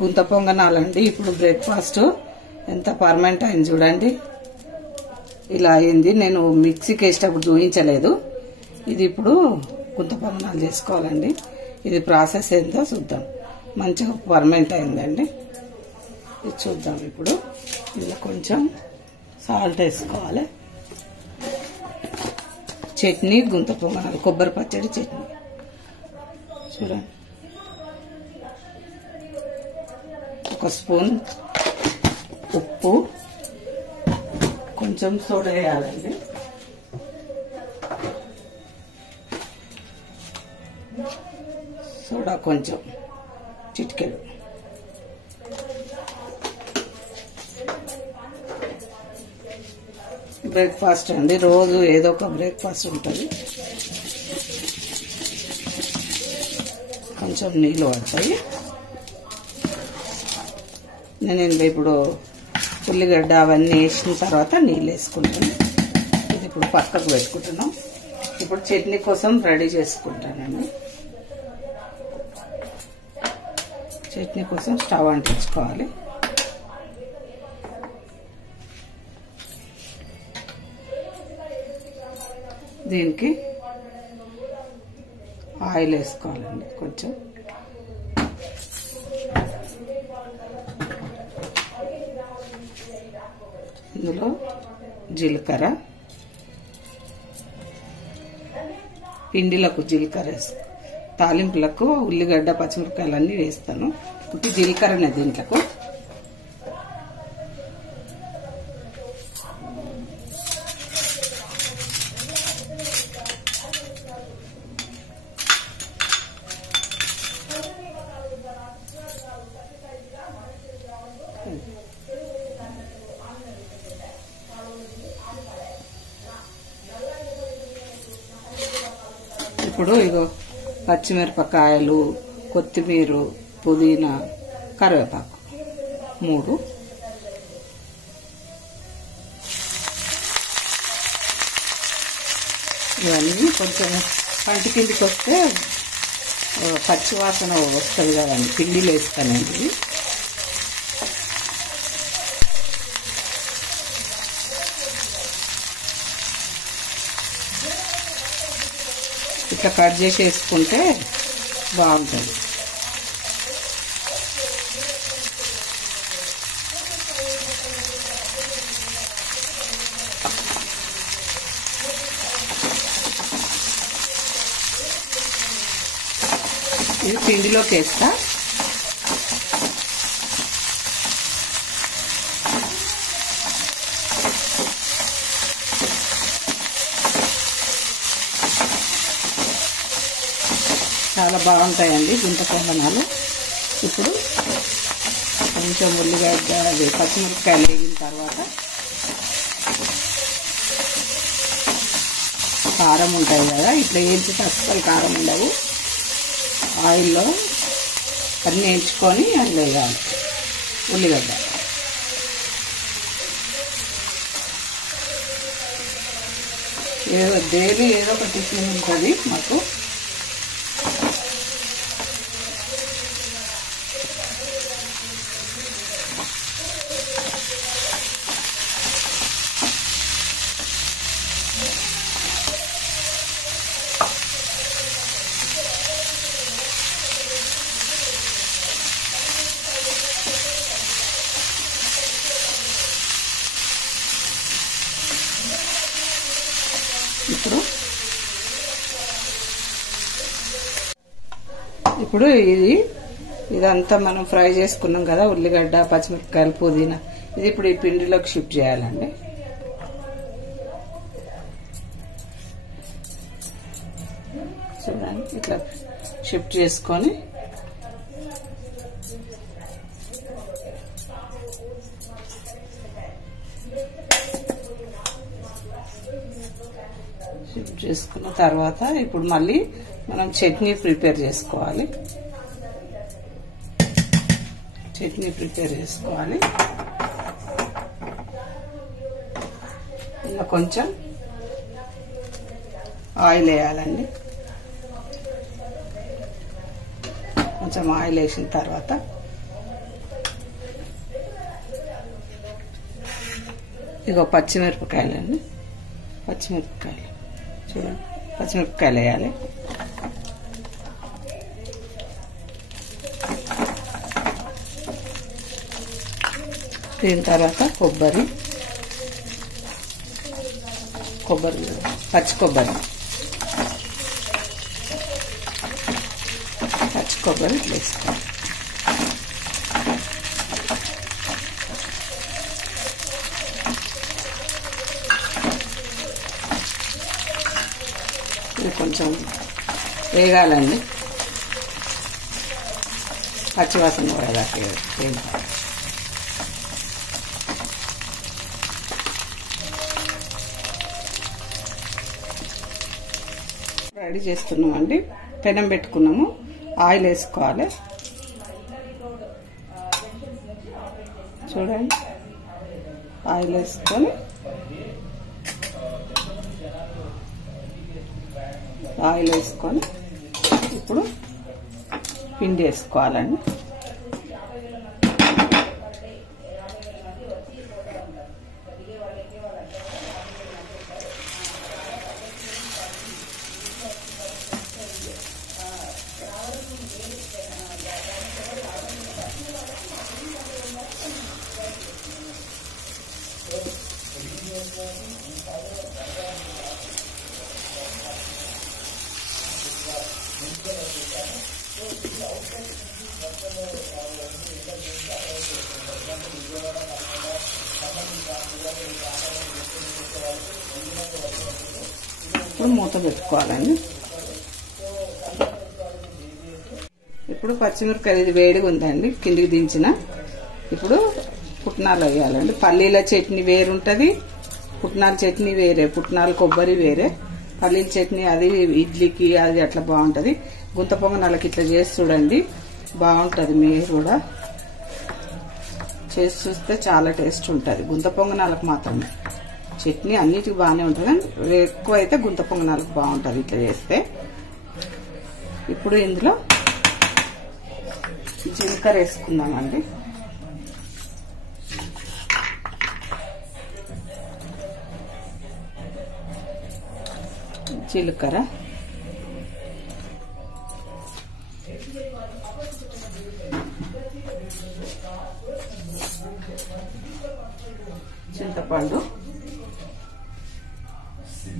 పుంత పొంగనాలండి. ఇప్పుడు బ్రేక్ఫాస్ట్ ఎంత పర్మనెంట్ అయింది చూడండి. ఇలా అయింది. నేను మిక్సీకి వేసేటప్పుడు చూపించలేదు. ఇది ఇప్పుడు పుంత పొంగనాలు చేసుకోవాలండి. ఇది ప్రాసెస్ ఏందో చూద్దాం. మంచిగా పర్మనెంట్ అయిందండి. ఇది చూద్దాం. ఇప్పుడు ఇందులో కొంచెం సాల్ట్ వేసుకోవాలి. చట్నీ గుంత పొంగనాలు, కొబ్బరి పచ్చడి చట్నీ చూడండి. ఒక స్పూన్ ఉప్పు, కొంచెం సోడా వేయాలండి. సోడా కొంచెం చిటికెడు. బ్రేక్ఫాస్ట్ అండి. రోజు ఏదో ఒక బ్రేక్ఫాస్ట్ ఉంటుంది. కొంచెం నీళ్ళు పడతాయి. నేను ఇప్పుడు ఉల్లిగడ్డ అవన్నీ వేసిన తర్వాత నీళ్ళు వేసుకుంటాను. ఇది ఇప్పుడు పక్కకు పెట్టుకుంటున్నాం. ఇప్పుడు చట్నీ కోసం రెడీ చేసుకుంటానండి. చట్నీ కోసం స్టవ్ అంటించుకోవాలి. దీనికి ఆయిల్ వేసుకోవాలండి. కొంచెం ఇందులో జీలకర్ర, పిండిలకు జీలకర్ర వేస్తాను. తాలింపులకు ఉల్లిగడ్డ పచ్చిమిరపకాయలు అన్నీ వేస్తాను. ఇప్పుడు జీలకర్రనే దీంట్లకు. ఇప్పుడు ఇగో పచ్చిమిరపకాయలు, కొత్తిమీర, పుదీనా, కరివేపాకు 3. ఇవన్నీ కొంచెం పంటి కిందికి వస్తే పచ్చి వాసన వస్తుంది కదండి. పిండిలో వేస్తానండి. ఇట్లా కట్ చేసి వేసుకుంటే బాగుంటుంది. ఇది పిండిలోకి వేస్తా. చాలా బాగుంటాయండి గుంత పొంగనాలు. ఇప్పుడు కొంచెం ఉల్లిగడ్డ పచ్చిమిరపకాయలు వేగిన తర్వాత కారం ఉంటాయి కదా, ఇట్లా వేయించితే అస్సలు కారం ఉండవు. ఆయిల్లో అన్నీ వేయించుకొని అందులో వేయాలి ఉల్లిగడ్డ. డైలీ ఏదో ఒక టిఫిన్ ఉంటుంది మాకు. ఇప్పుడు ఇదంతా మనం ఫ్రై చేసుకున్నాం కదా, ఉల్లిగడ్డ, పచ్చిమిరపకాయలు, పుదీనా, ఇది ఇప్పుడు ఈ పిండిలోకి షిఫ్ట్ చేయాలండి. చూడండి, ఇట్లా షిఫ్ట్ చేసుకొని షిఫ్ట్ చేసుకున్న తర్వాత ఇప్పుడు మళ్ళీ మనం చట్నీ ప్రిపేర్ చేసుకోవాలి. ఇలా కొంచెం ఆయిల్ వేయాలండి. కొంచెం ఆయిల్ వేసిన తర్వాత ఇగో పచ్చిమిరపకాయలండి, పచ్చిమిరపకాయలు చూడండి, పచ్చిమిరపకాయలు వేయాలి. దీని తర్వాత కొబ్బరి, పచ్చి కొబ్బరి వేసుకోవాలి. ఇది కొంచెం వేగాలండి, పచ్చివాసన పోయేదాకా వేగాలి. రెడీ చేస్తున్నామండి. పెనం పెట్టుకున్నాము, ఆయిల్ వేసుకోవాలి. చూడండి, ఆయిల్ వేసుకొని ఇప్పుడు పిండి వేసుకోవాలండి. ఇప్పుడు మూత పెట్టుకోవాలండి. ఇప్పుడు పచ్చిమిరపకాయ ఇది వేడిగా ఉందండి, కిందికి దించిన. ఇప్పుడు పుట్నాలు వేయాలండి. పల్లీల చట్నీ వేరుంటది, పుట్నాల చట్నీ వేరే, పుట్నాలు కొబ్బరి వేరే, పల్లీల చట్నీ అది ఇడ్లీకి అది అట్లా బాగుంటది. గుంత పొంగనాలకి ఇట్లా చేసి చూడండి, బాగుంటది. మీరు కూడా చేసి చూస్తే చాలా టేస్ట్ ఉంటది. గుంత పొంగనాలకు మాత్రమే, చట్నీ అన్నిటికి బాగానే ఉంటుంది, ఎక్కువ అయితే గుంత పొంగనాలకు బాగుంటది ఇట్లా చేస్తే. ఇప్పుడు ఇందులో జీలకర్ర వేసుకుందామండి. జీలకర్ర,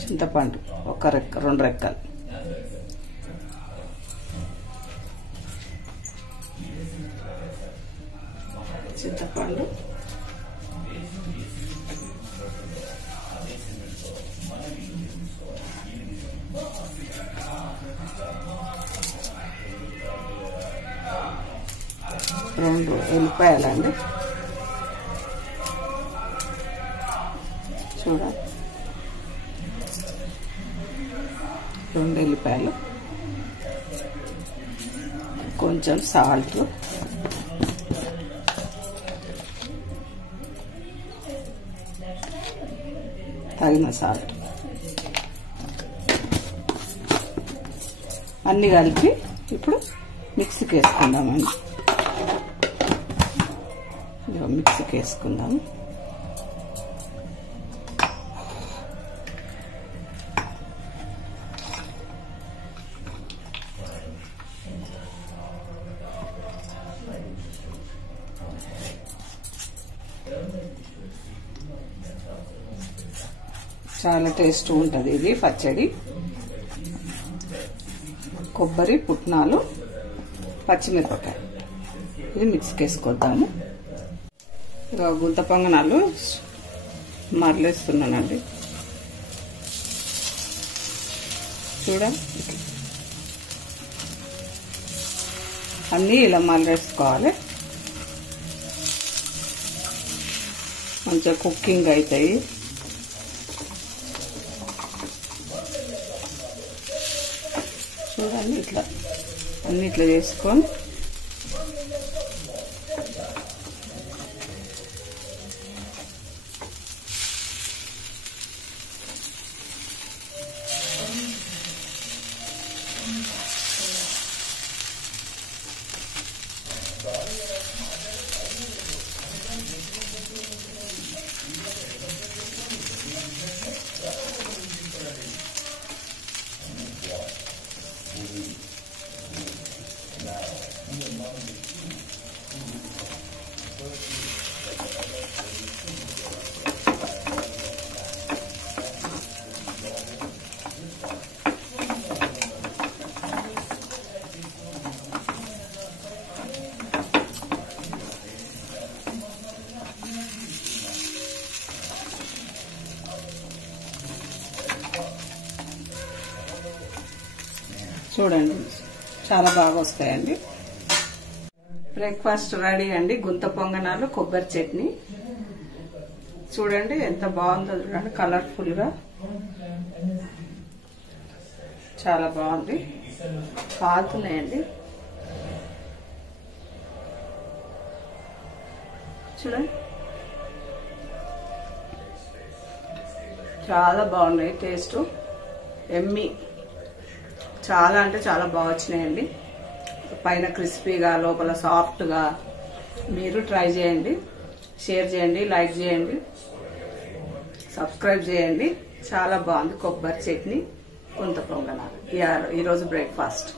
చింతపండు ఒక రెక్క, 2 రెక్కలు, చింతపండు, రెండు ఎల్లిపాయలండి. చూడండి, 2 ఎల్లిపాయలు, కొంచెం సాల్ట్, తగిన సాల్ట్ అన్ని కలిపి ఇప్పుడు మిక్సీకి వేసుకుందామండి. మిక్సీకి వేసుకుందాము. చాలా టేస్ట్ ఉంటుంది ఇది పచ్చడి. కొబ్బరి, పుట్నాలు, పచ్చిమిరపకాయ ఇది మిక్స్కి వేసుకొద్దాము. ఇక గుంత పొంగనాలు మరలేస్తున్నానండి. చూడండి, అన్నీ ఇలా మరలేసుకోవాలి. మంచిగా కుకింగ్ అవుతాయి. చూడండి, ఇట్లా అన్ని ఇట్లా చేసుకొని చూడండి చాలా బాగా వస్తాయండి. బ్రేక్ఫాస్ట్ రెడీ అండి. గుంత పొంగనాలు, కొబ్బరి చట్నీ. చూడండి ఎంత బాగుందో చూడండి, కలర్ఫుల్ గా చాలా బాగుంది. కాలుతున్నాయండి చూడండి, చాలా బాగున్నాయి. టేస్ట్ ఎమ్మి, చాలా అంటే చాలా బాగా వచ్చినాయండి. పైన క్రిస్పీగా, లోపల సాఫ్ట్గా. మీరు ట్రై చేయండి, షేర్ చేయండి, లైక్ చేయండి, సబ్స్క్రైబ్ చేయండి. చాలా బాగుంది కొబ్బరి చట్నీ, గుంత పొంగనాలు ఈరోజు బ్రేక్ఫాస్ట్.